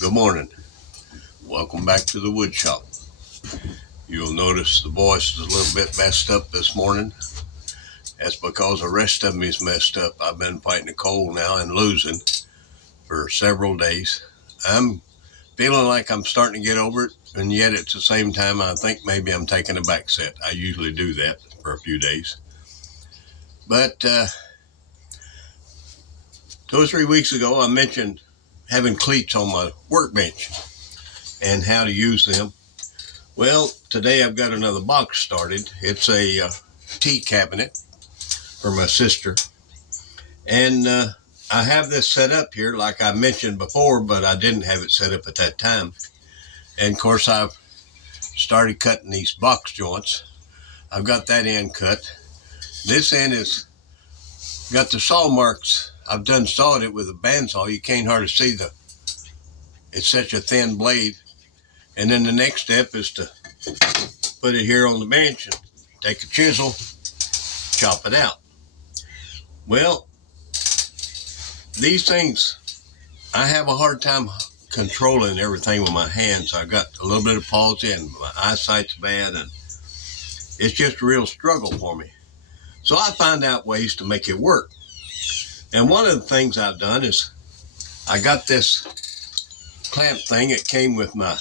Good morning. Welcome back to the wood shop. You'll notice the voice is a little bit messed up this morning. That's because the rest of me is messed up. I've been fighting a cold now and losing for several days. I'm feeling like I'm starting to get over it, and yet at the same time, I think maybe I'm taking a back set. I usually do that for a few days. But 2 or 3 weeks ago, I mentioned having cleats on my workbench and how to use them. Well, today I've got another box started. It's a tea cabinet for my sister. And I have this set up here like I mentioned before, but I didn't have it set up at that time. And of course, I've started cutting these box joints. I've got that end cut. This end is got the saw marks. I've done sawed it with a bandsaw. You can't hardly see it's such a thin blade. And then the next step is to put it here on the bench and take a chisel, chop it out. Well, these things, I have a hard time controlling everything with my hands. I've got a little bit of palsy and my eyesight's bad, and it's just a real struggle for me. So I find out ways to make it work. And one of the things I've done is I got this clamp thing. It came with my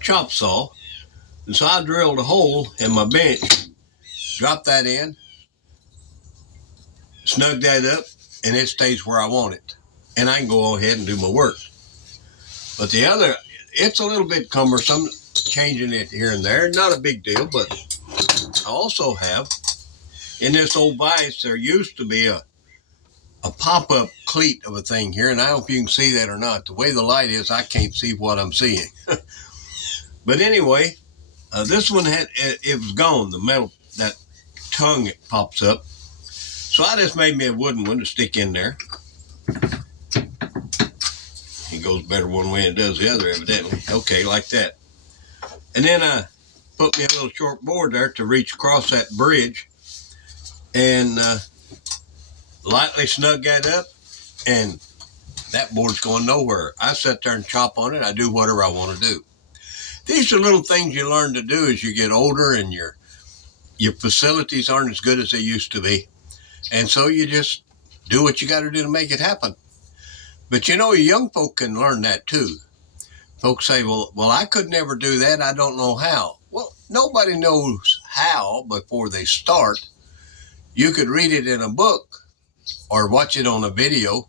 chop saw. And so I drilled a hole in my bench, dropped that in, snug that up, and it stays where I want it. And I can go ahead and do my work. But the other, it's a little bit cumbersome, changing it here and there. Not a big deal, but I also have, in this old vise, there used to be a pop-up cleat of a thing here, and I don't know if you can see that or not. The way the light is, I can't see what I'm seeing. But anyway, this one it was gone, the metal, that tongue it pops up. So I just made me a wooden one to stick in there. It goes better one way than it does the other, evidently. Okay, like that. And then I put me a little short board there to reach across that bridge and lightly snug that up, and that board's going nowhere. I sit there and chop on it. I do whatever I want to do. These are little things you learn to do as you get older, and your facilities aren't as good as they used to be. And so you just do what you got to do to make it happen. But you know, young folk can learn that too. Folks say, well, I could never do that. I don't know how. Well, nobody knows how before they start. You could read it in a book or watch it on a video,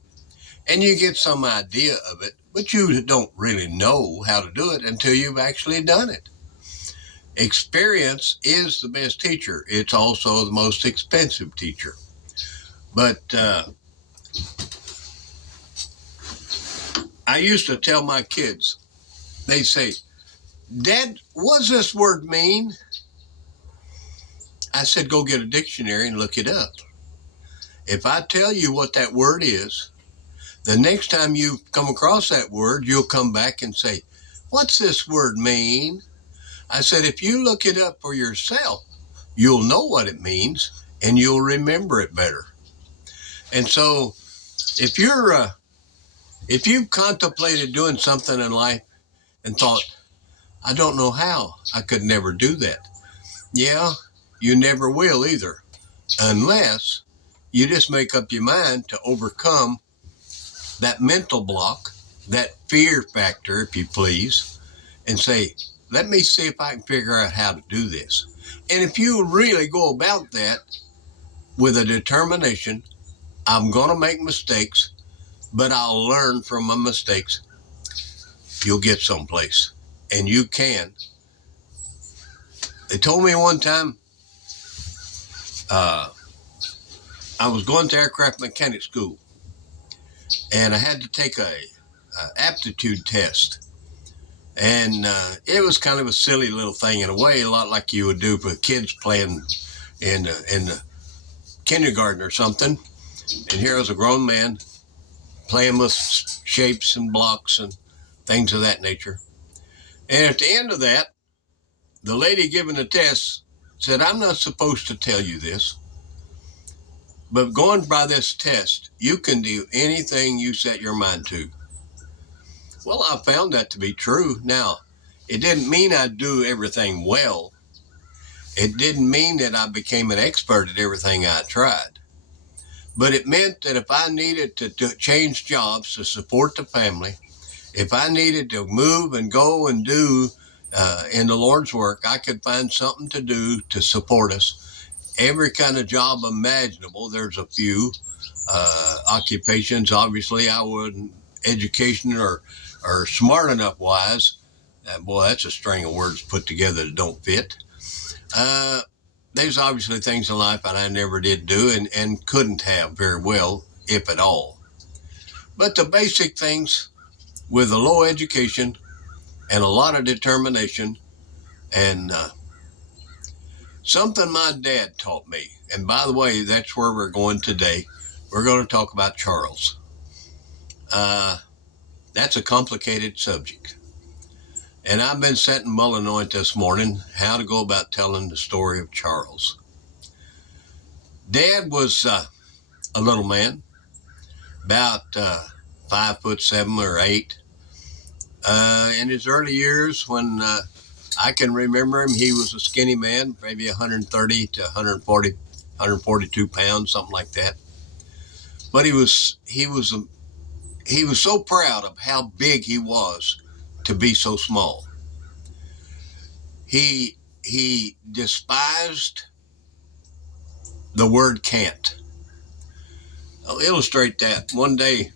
and you get some idea of it, but you don't really know how to do it until you've actually done it. Experience is the best teacher. It's also the most expensive teacher. But I used to tell my kids, they'd say, Dad, what does this word mean? I said, go get a dictionary and look it up. If I tell you what that word is, the next time you come across that word, you'll come back and say, what's this word mean? I said, if you look it up for yourself, you'll know what it means and you'll remember it better. And so if you've contemplated doing something in life and thought, I don't know how, I could never do that. Yeah, you never will either, unless you just make up your mind to overcome that mental block, that fear factor, if you please, and say, let me see if I can figure out how to do this. And if you really go about that with a determination, I'm going to make mistakes, but I'll learn from my mistakes, you'll get someplace. And you can. They told me one time, I was going to aircraft mechanic school, and I had to take a aptitude test. And it was kind of a silly little thing in a way, a lot like you would do for kids playing in the kindergarten or something. And here was a grown man playing with shapes and blocks and things of that nature. And at the end of that, the lady giving the test said, I'm not supposed to tell you this, but going by this test, you can do anything you set your mind to. Well, I found that to be true. Now, it didn't mean I'd do everything well. It didn't mean that I became an expert at everything I tried. But it meant that if I needed to change jobs to support the family, if I needed to move and go and do in the Lord's work, I could find something to do to support us. Every kind of job imaginable. There's a few occupations. Obviously, I wouldn't education or smart enough wise. Boy, that's a string of words put together that don't fit. Uh, there's obviously things in life that I never did do and couldn't have very well, if at all. But the basic things with a low education and a lot of determination and something my dad taught me. And by the way, that's where we're going today. We're going to talk about Charles. Uh, that's a complicated subject. And I've been sitting mulling on it this morning, how to go about telling the story of Charles. Dad was a little man, about 5'7" or 8. In his early years, when I can remember him, he was a skinny man, maybe 130 to 140, 142 pounds, something like that. But he was so proud of how big he was to be so small. He despised the word can't. I'll illustrate that. One day,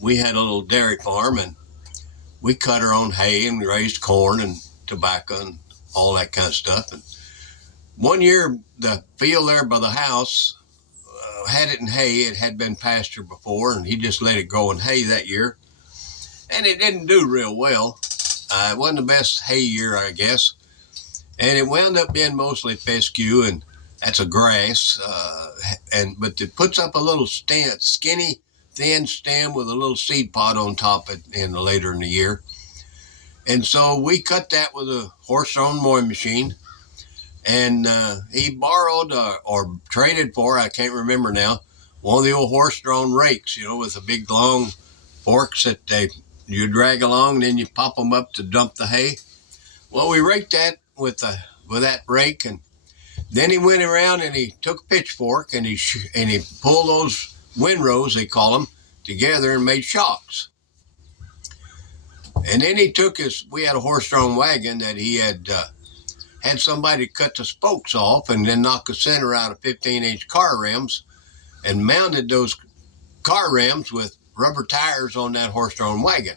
we had a little dairy farm and we cut our own hay and we raised corn and tobacco and all that kind of stuff. And one year, the field there by the house had it in hay. It had been pastured before, and he just let it grow in hay that year. And it didn't do real well. It wasn't the best hay year, I guess. And it wound up being mostly fescue, and that's a grass. But it puts up a little skinny, thin stem with a little seed pod on top later in the year. And so we cut that with a horse-drawn mowing machine. And he borrowed or traded for, I can't remember now, one of the old horse-drawn rakes, with the big long forks that you drag along, and then you pop them up to dump the hay. Well, we raked that with that rake, and then he went around and he took a pitchfork and he pulled those windrows, they call them, together and made shocks. And then we had a horse-drawn wagon that he had somebody cut the spokes off and then knock the center out of 15-inch car rims and mounted those car rims with rubber tires on that horse-drawn wagon.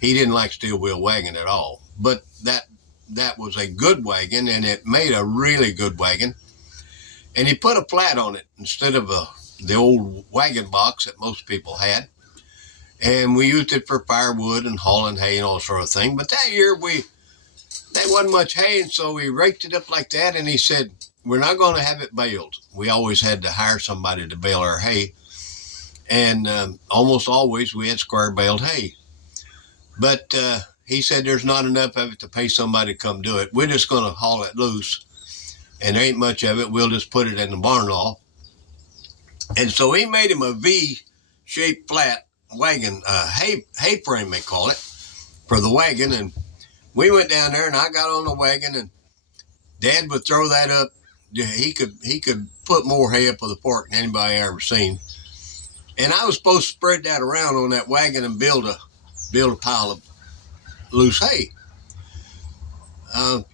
He didn't like steel wheel wagon at all, but that was a good wagon, and it made a really good wagon. And he put a flat on it instead of the old wagon box that most people had. And we used it for firewood and hauling hay and all sort of thing. But that year there wasn't much hay, and so we raked it up like that. And he said, "We're not going to have it baled." We always had to hire somebody to bale our hay, and almost always we had square baled hay. But he said there's not enough of it to pay somebody to come do it. We're just going to haul it loose, and there ain't much of it. We'll just put it in the barn loft. And so he made him a V-shaped flat wagon, hay frame they call it, for the wagon. And we went down there, and I got on the wagon, and Dad would throw that up. He could put more hay up with a fork than anybody I ever seen. And I was supposed to spread that around on that wagon and build a pile of loose hay.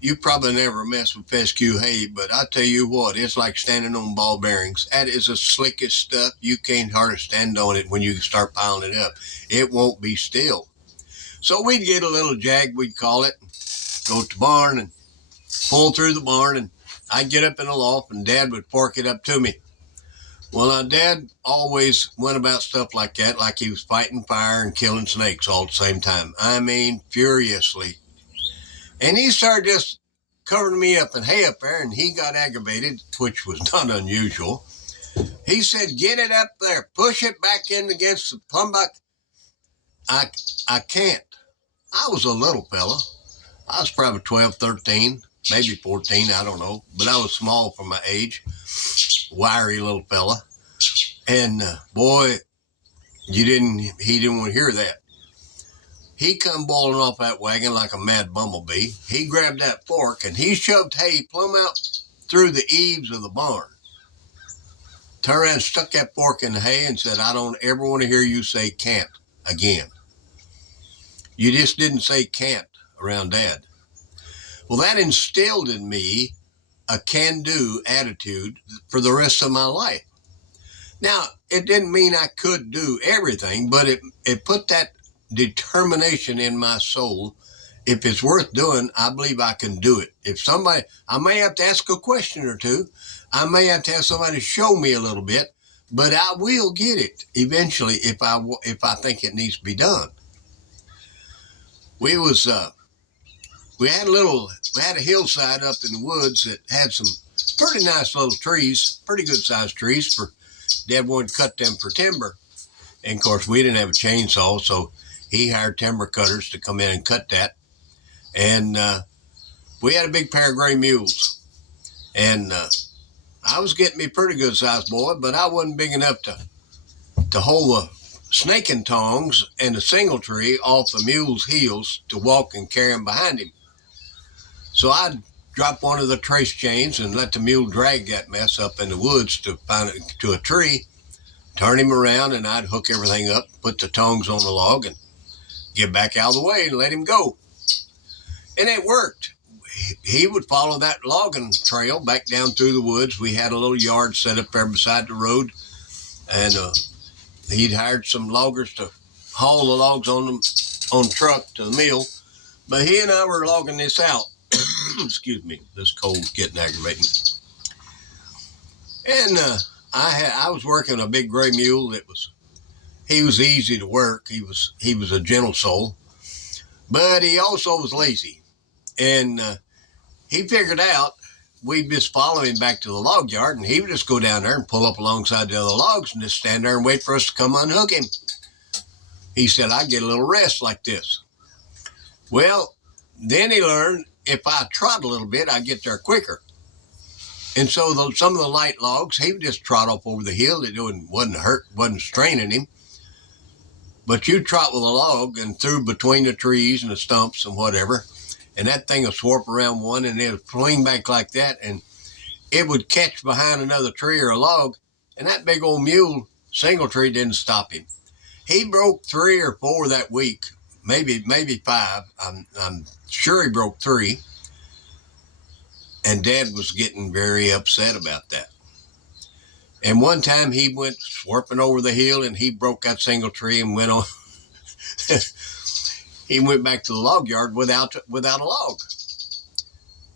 You probably never mess with fescue hay, but I tell you what, it's like standing on ball bearings. That is the slickest stuff. You can't hardly stand on it when you start piling it up. It won't be still. So we'd get a little jag, we'd call it, go to the barn and pull through the barn, and I'd get up in the loft, and Dad would fork it up to me. Well, Dad always went about stuff like that, like he was fighting fire and killing snakes all at the same time. I mean, furiously. And he started just covering me up in hay up there, and he got aggravated, which was not unusual. He said, "Get it up there. Push it back in against the plumbuck." I can't. I was a little fella. I was probably 12, 13, maybe 14, I don't know. But I was small for my age. Wiry little fella. And boy, he didn't want to hear that. He come boiling off that wagon like a mad bumblebee. He grabbed that fork and he shoved hay plumb out through the eaves of the barn. Turned around and stuck that fork in the hay and said, I don't ever want to hear you say can't again. You just didn't say can't around Dad. Well, that instilled in me a can-do attitude for the rest of my life. Now, it didn't mean I could do everything, but it put that determination in my soul. If it's worth doing, I believe I can do it. If somebody, I may have to ask a question or two. I may have to have somebody show me a little bit, but I will get it eventually if I think it needs to be done. We had a hillside up in the woods that had some pretty nice little trees, pretty good sized trees. For Dad wanted to cut them for timber, and of course we didn't have a chainsaw, so he hired timber cutters to come in and cut that. And we had a big pair of gray mules, and I was getting me a pretty good sized boy, but I wasn't big enough to hold the snake and tongs and a single tree off the mule's heels to walk and carry him behind him. So I'd drop one of the trace chains and let the mule drag that mess up in the woods to a tree, turn him around, and I'd hook everything up, put the tongs on the log, and get back out of the way and let him go. And it worked. He would follow that logging trail back down through the woods. We had a little yard set up there beside the road, and he'd hired some loggers to haul the logs on truck to the mill. But he and I were logging this out. Excuse me, this cold's getting aggravating. And I was working a big gray mule. He was easy to work. He was a gentle soul, but he also was lazy. And he figured out we'd just follow him back to the log yard, and he would just go down there and pull up alongside the other logs and just stand there and wait for us to come unhook him. He said, I get a little rest like this. Well, then he learned if I trot a little bit, I get there quicker. And so some of the light logs, he would just trot up over the hill. It wasn't straining him. But you trot with a log and through between the trees and the stumps and whatever, and that thing would swarp around one, and it would swing back like that, and it would catch behind another tree or a log, and that big old mule, single tree, didn't stop him. He broke 3 or 4 that week, maybe 5. I'm sure he broke 3, and Dad was getting very upset about that. And one time he went swarping over the hill, and he broke that single tree and went on. He went back to the log yard without a log.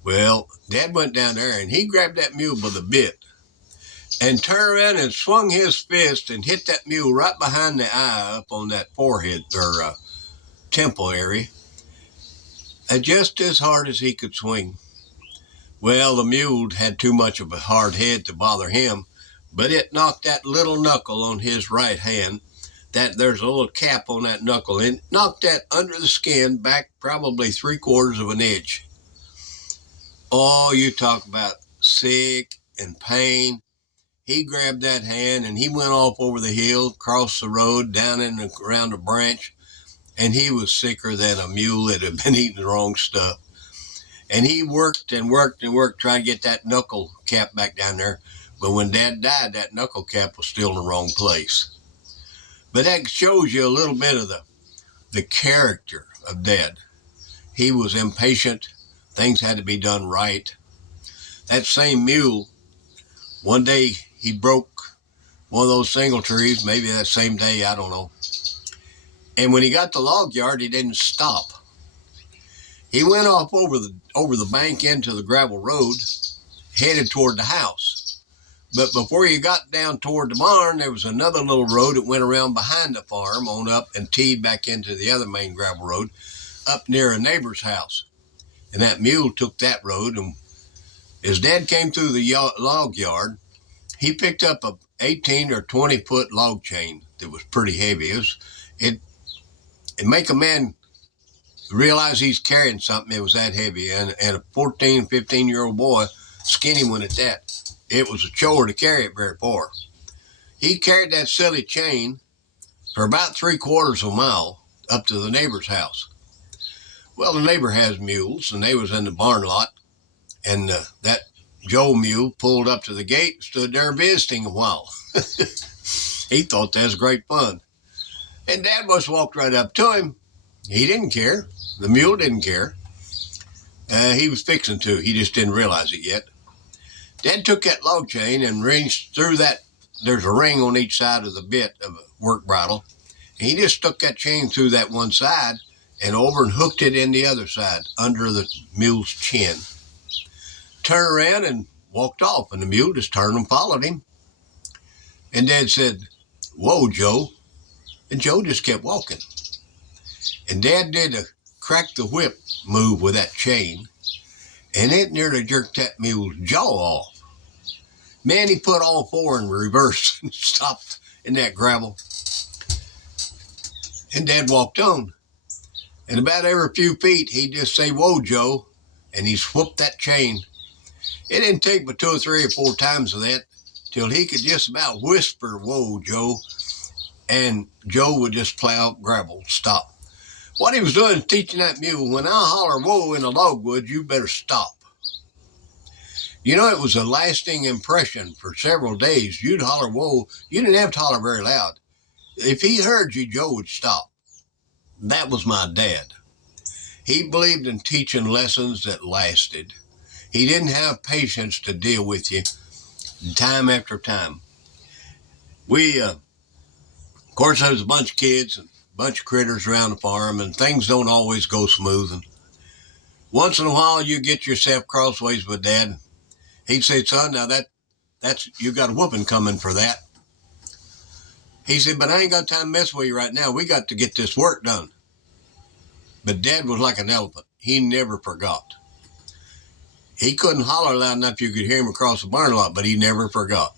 Well, Dad went down there, and he grabbed that mule by the bit and turned around and swung his fist and hit that mule right behind the eye up on that forehead or temple area, just as hard as he could swing. Well, the mule had too much of a hard head to bother him, but it knocked that little knuckle on his right hand. There's a little cap on that knuckle, and knocked that under the skin back probably 3/4 of an inch. Oh, you talk about sick and pain. He grabbed that hand and he went off over the hill, across the road, down around a branch, and he was sicker than a mule that had been eating the wrong stuff. And he worked and worked and worked trying to get that knuckle cap back down there. But when Dad died, that knuckle cap was still in the wrong place. But that shows you a little bit of the character of Dad. He was impatient. Things had to be done right. That same mule, one day he broke one of those single trees, maybe that same day, I don't know. And when he got to the log yard, he didn't stop. He went off over the bank into the gravel road, headed toward the house. But before you got down toward the barn, there was another little road that went around behind the farm on up and teed back into the other main gravel road up near a neighbor's house. And that mule took that road, and as Dad came through the log yard, he picked up a 18 or 20 foot log chain that was pretty heavy. It make a man realize he's carrying something that was that heavy, and a 14, 15-year-old boy, skinny one at that. It was a chore to carry it very far. He carried that silly chain for about 3/4 of a mile, up to the neighbor's house. Well, the neighbor has mules, and they was in the barn lot, and that Joe mule pulled up to the gate, stood there visiting a while. He thought that was great fun. And Dad must walked right up to him. He didn't care. The mule didn't care. He was fixing to. He just didn't realize it yet. Dad took that log chain and reached through that. There's a ring on each side of the bit of a work bridle. And he just stuck that chain through that one side and over and hooked it in the other side under the mule's chin. Turned around and walked off, and the mule just turned and followed him. And Dad said, "Whoa, Joe." And Joe just kept walking. And Dad did a crack the whip move with that chain, and it nearly jerked that mule's jaw off. Man, he put all four in reverse and stopped in that gravel. And Dad walked on. And about every few feet, he'd just say, "Whoa, Joe," and he whooped that chain. It didn't take but 2 or 3 or 4 times of that till he could just about whisper, "Whoa, Joe," and Joe would just plow up gravel, stop. What he was doing is teaching that mule, when I holler "whoa" in the logwood, you better stop. You know, it was a lasting impression for several days. You'd holler "whoa." You didn't have to holler very loud. If he heard you, Joe would stop. That was my dad. He believed in teaching lessons that lasted. He didn't have patience to deal with you time after time. Of course, there was a bunch of kids and a bunch of critters around the farm, and things don't always go smooth. And once in a while, you get yourself crossways with Dad. He'd say, "Son, now that's you got a whooping coming for that." He said, "But I ain't got time to mess with you right now. We got to get this work done." But Dad was like an elephant. He never forgot. He couldn't holler loud enough you could hear him across the barn lot, but he never forgot.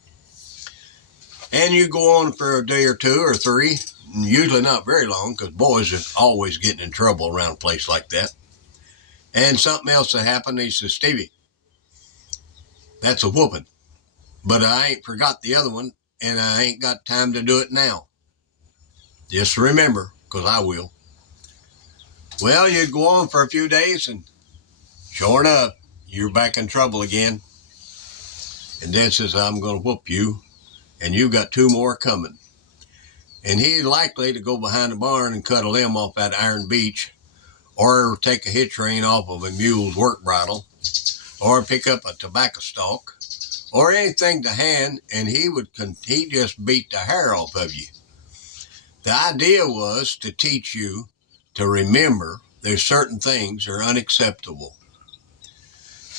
And you go on for a day or 2 or 3, usually not very long, because boys are always getting in trouble around a place like that. And something else that happened, he says, "Stevie, that's a whooping, but I ain't forgot the other one, and I ain't got time to do it now. Just remember, because I will." Well, you'd go on for a few days, and sure enough, you're back in trouble again. And Dad says, "I'm going to whoop you, and you've got 2 more coming." And he's likely to go behind the barn and cut a limb off that iron beech, or take a hitch rein off of a mule's work bridle, or pick up a tobacco stalk, or anything to hand, and he just beat the hair off of you. The idea was to teach you to remember there's certain things are unacceptable.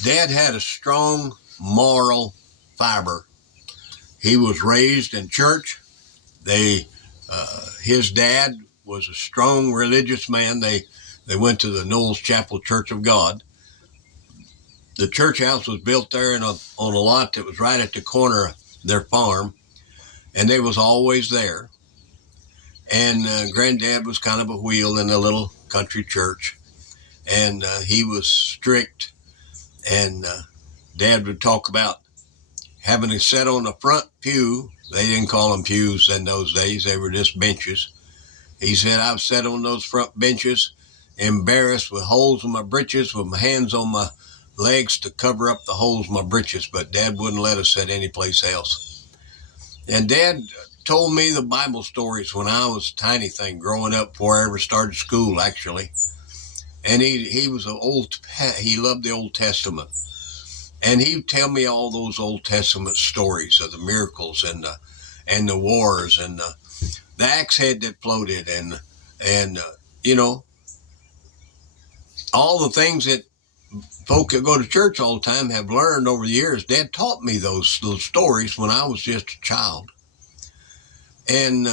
Dad had a strong moral fiber. He was raised in church. His dad was a strong religious man. They went to the Knowles Chapel Church of God. The church house was built there on a lot that was right at the corner of their farm, and they was always there. And Granddad was kind of a wheel in a little country church, and he was strict. And Dad would talk about having to sit on the front pew. They didn't call them pews in those days. They were just benches. He said, "I've sat on those front benches, embarrassed with holes in my britches, with my hands on my legs to cover up the holes in my britches, but Dad wouldn't let us sit anyplace else." And Dad told me the Bible stories when I was a tiny thing, growing up before I ever started school, actually. And he was he loved the Old Testament. And he'd tell me all those Old Testament stories of the miracles and the wars and the axe head that floated and all the things that folk that go to church all the time have learned over the years. Dad taught me those stories when I was just a child. And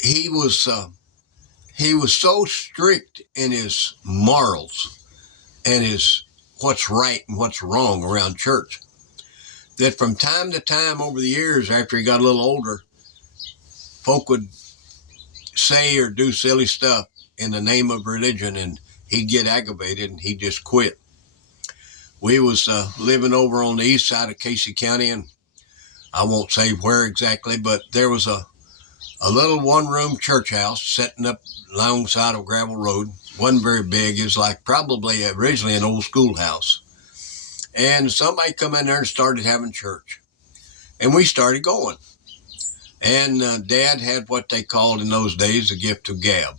he was so strict in his morals and his what's right and what's wrong around church that from time to time over the years, after he got a little older, folk would say or do silly stuff in the name of religion, and he'd get aggravated and he'd just quit. We was living over on the east side of Casey County, and I won't say where exactly, but there was a a little one-room church house setting up alongside of gravel road. Wasn't very big. It was like probably originally an old schoolhouse. And somebody come in there and started having church. And we started going. And Dad had what they called in those days the gift of gab.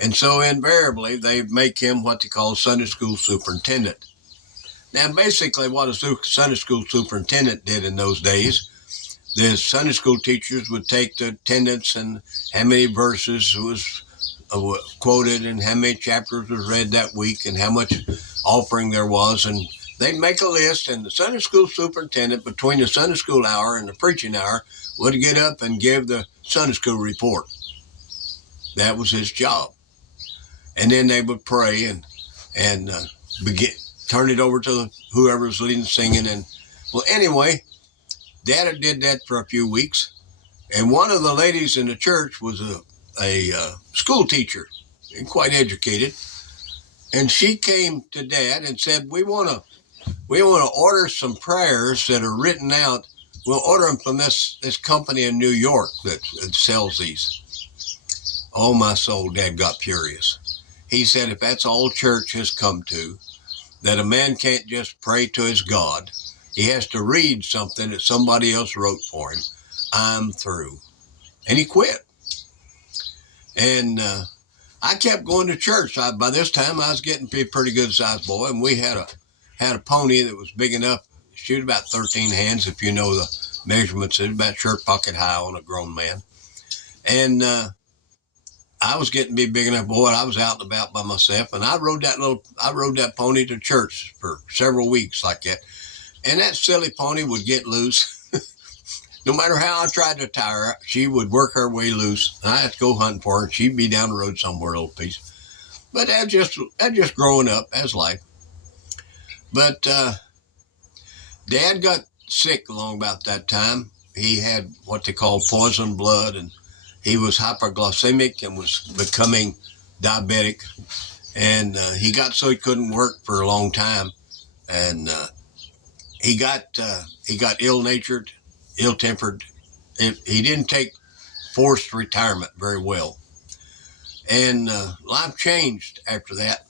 And so invariably, they make him what they call Sunday school superintendent. Now, basically what a Sunday school superintendent did in those days, the Sunday school teachers would take the attendance and how many verses was quoted and how many chapters was read that week and how much offering there was. And they'd make a list, and the Sunday school superintendent, between the Sunday school hour and the preaching hour, would get up and give the Sunday school report. That was his job. And then they would pray and turn it over to whoever was leading singing. And well, anyway, Dad did that for a few weeks. And one of the ladies in the church was a school teacher and quite educated. And she came to Dad and said, we want to order some prayers that are written out. We'll order them from this company in New York that sells these. Oh, my soul, Dad got furious. He said, if that's all church has come to, that a man can't just pray to his God, he has to read something that somebody else wrote for him, I'm through. And he quit. And I kept going to church. By this time, I was getting to be a pretty good sized boy, and we had a pony that was big enough to shoot about 13 hands, if you know the measurements. It was about shirt pocket high on a grown man. And I was getting to be big enough boy. I was out and about by myself, and I rode that pony to church for several weeks like that. And that silly pony would get loose. No matter how I tried to tie her, she would work her way loose. And I had to go hunting for her, and she'd be down the road somewhere a little piece. But that's just growing up as life. But Dad got sick along about that time. He had what they call poison blood, and he was hyperglycemic and was becoming diabetic. And he got so he couldn't work for a long time. And he got ill-natured, ill-tempered. He didn't take forced retirement very well. And life changed after that.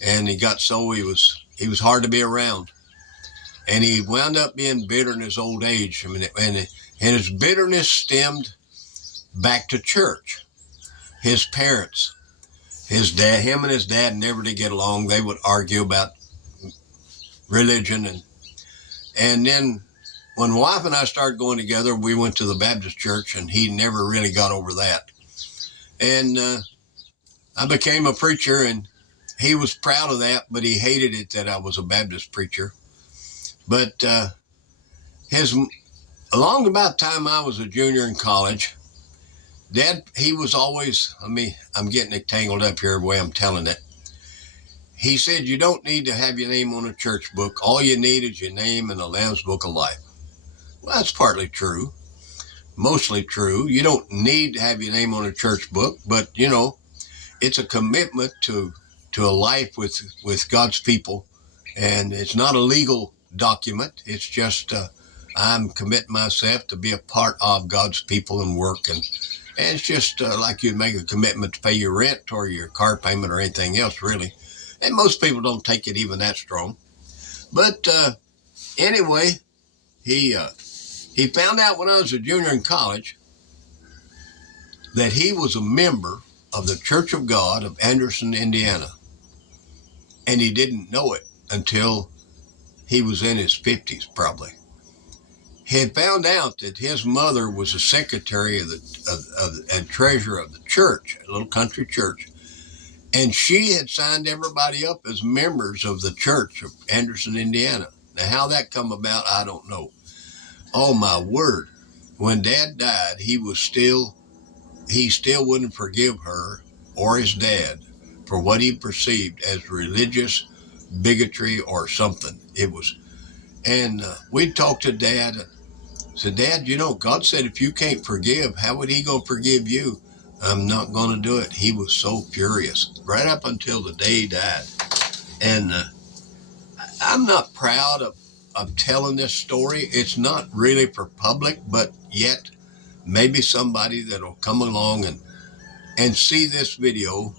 And he got so he was hard to be around. And he wound up being bitter in his old age. I mean, and his bitterness stemmed back to church. His parents, him and his dad never did get along. They would argue about religion. And then when my wife and I started going together, we went to the Baptist church, and he never really got over that. And I became a preacher, and he was proud of that, but he hated it that I was a Baptist preacher. But along about the time I was a junior in college, Dad, he was always, I'm getting it tangled up here the way I'm telling it. He said, you don't need to have your name on a church book. All you need is your name in the Lamb's Book of Life. Well, that's partly true, mostly true. You don't need to have your name on a church book, but, it's a commitment to a life with God's people. And it's not a legal document. It's just I'm committing myself to be a part of God's people and work. And it's just like you'd make a commitment to pay your rent or your car payment or anything else, really. And most people don't take it even that strong. But anyway, he found out when I was a junior in college that he was a member of the Church of God of Anderson, Indiana. And he didn't know it until he was in his 50s, probably. He had found out that his mother was a secretary and treasurer of the church, a little country church, and she had signed everybody up as members of the church of Anderson, Indiana. Now, how that come about, I don't know. Oh, my word. When Dad died, he still wouldn't forgive her or his dad for what he perceived as religious bigotry or something. It was, and we'd talk to Dad and said, Dad, God said if you can't forgive, how would he go forgive you? I'm not going to do it. He was so furious right up until the day he died. And I'm not proud of telling this story. It's not really for public, but yet maybe somebody that'll come along and see this video,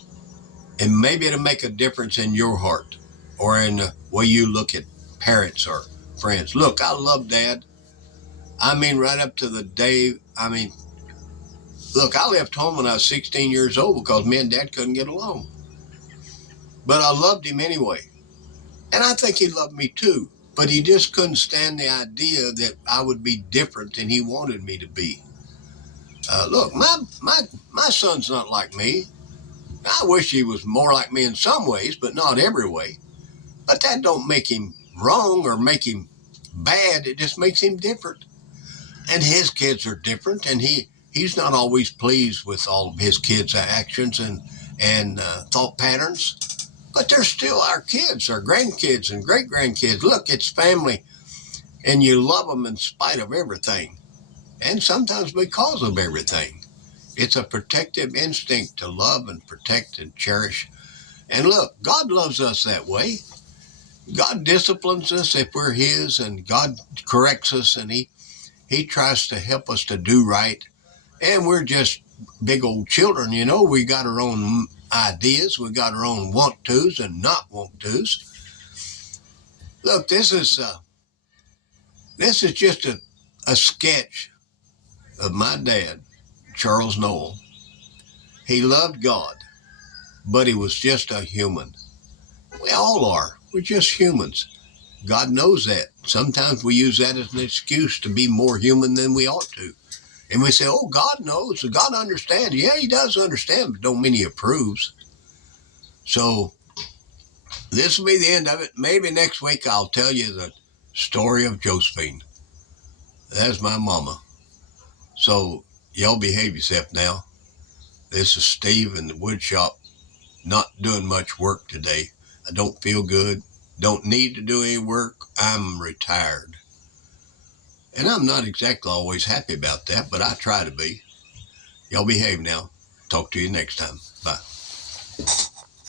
and maybe it'll make a difference in your heart or in the way you look at parents or friends. Look, I love Dad. I mean, right up to the day, look, I left home when I was 16 years old because me and Dad couldn't get along. But I loved him anyway. And I think he loved me too. But he just couldn't stand the idea that I would be different than he wanted me to be. Look, my son's not like me. I wish he was more like me in some ways, but not every way. But that don't make him wrong or make him bad. It just makes him different. And his kids are different, and he's not always pleased with all of his kids' actions and thought patterns. But they're still our kids, our grandkids and great-grandkids. Look, it's family, and you love them in spite of everything, and sometimes because of everything. It's a protective instinct to love and protect and cherish. And look, God loves us that way. God disciplines us if we're His, and God corrects us, and He tries to help us to do right. And we're just big old children, you know. We got our own ideas. We got our own want-tos and not want-tos. Look, this is just a sketch of my dad, Charles Noel. He loved God, but he was just a human. We all are. We're just humans. God knows that. Sometimes we use that as an excuse to be more human than we ought to. And we say, oh, God knows, God understands. Yeah, He does understand, but don't mean He approves. So this will be the end of it. Maybe next week I'll tell you the story of Josephine. That's my mama. So y'all behave yourself now. This is Steve in the wood shop, not doing much work today. I don't feel good. Don't need to do any work. I'm retired. And I'm not exactly always happy about that, but I try to be. Y'all behave now. Talk to you next time. Bye.